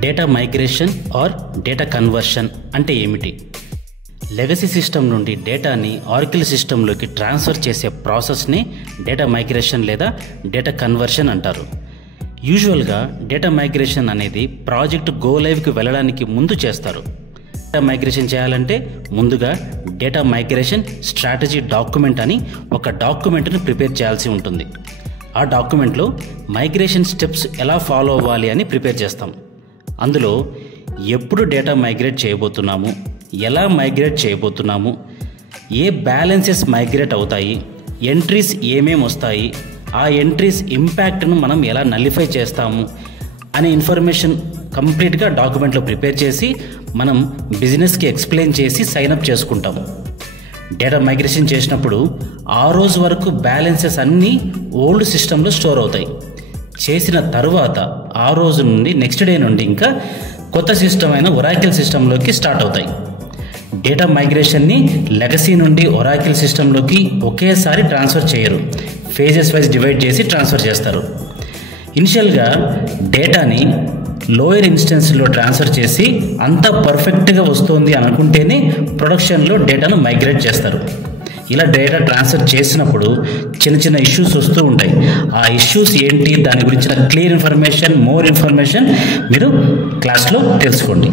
Data migration or data conversion అంటే ఏమిటి? Legacy system నుండి డేటాని ఆరకిల్ సిస్టంలోకి ట్రాన్స్ఫర్ చేసే ప్రాసెస్ని డేటా మైగ్రేషన్ లేదా డేటా కన్వర్షన్ అంటారు. యూజువల్గా డేటా మైగ్రేషన్ అనేది ప్రాజెక్ట్ గో లైవ్కి వెళ్ళడానికి ముందు చేస్తారు. డేటా మైగ్రేషన్ చేయాలంటే ముందుగా డేటా మైగ్రేషన్ స్ట్రాటజీ డాక్యుమెంట్ అని ఒక డాక్యుమెంట్ని ప్రిపేర్ చేయాల్సి ఉంటుంది. ఆ డాక్యుమెంట్లో మైగ్రేషన్ స్టెప్స్ ఎలా ఫాలో అవ్వాలి అని ప్రిపేర్ చేస్తాం. అందులో ఎప్పుడు డేటా మైగ్రేట్ చేయబోతున్నాము, ఎలా మైగ్రేట్ చేయబోతున్నాము, ఏ బ్యాలెన్సెస్ మైగ్రేట్ అవుతాయి, ఎంట్రీస్ ఏమేమి వస్తాయి, ఆ ఎంట్రీస్ ఇంపాక్ట్ను మనం ఎలా నలిఫై చేస్తాము అనే ఇన్ఫర్మేషన్ కంప్లీట్గా డాక్యుమెంట్లో ప్రిపేర్ చేసి మనం బిజినెస్కి ఎక్స్ప్లెయిన్ చేసి సైన్అప్ చేసుకుంటాము. డేటా మైగ్రేషన్ చేసినప్పుడు ఆ రోజు వరకు బ్యాలెన్సెస్ అన్నీ ఓల్డ్ సిస్టంలో స్టోర్ అవుతాయి. చేసిన తర్వాత ఆ రోజు నుండి నెక్స్ట్ డే నుండి ఇంకా కొత్త సిస్టమ్ అయిన ఒరాకిల్ సిస్టంలోకి స్టార్ట్ అవుతాయి. డేటా మైగ్రేషన్ని లెగసీ నుండి ఒరాకిల్ సిస్టంలోకి ఒకేసారి ట్రాన్స్ఫర్ చేయరు, ఫేజెస్ వైజ్ డివైడ్ చేసి ట్రాన్స్ఫర్ చేస్తారు. ఇనిషియల్గా డేటాని లోయర్ ఇన్స్టెన్స్లో ట్రాన్స్ఫర్ చేసి అంతా పర్ఫెక్ట్గా వస్తుంది అనుకుంటేనే ప్రొడక్షన్లో డేటాను మైగ్రేట్ చేస్తారు. ఇలా డేటా ట్రాన్స్ఫర్ చేసినప్పుడు చిన్న చిన్న ఇష్యూస్ వస్తూ ఉంటాయి. ఆ ఇష్యూస్ ఏంటి, దాని గురించిన క్లియర్ ఇన్ఫర్మేషన్, మోర్ ఇన్ఫర్మేషన్ మీరు క్లాస్లో తెలుసుకోండి.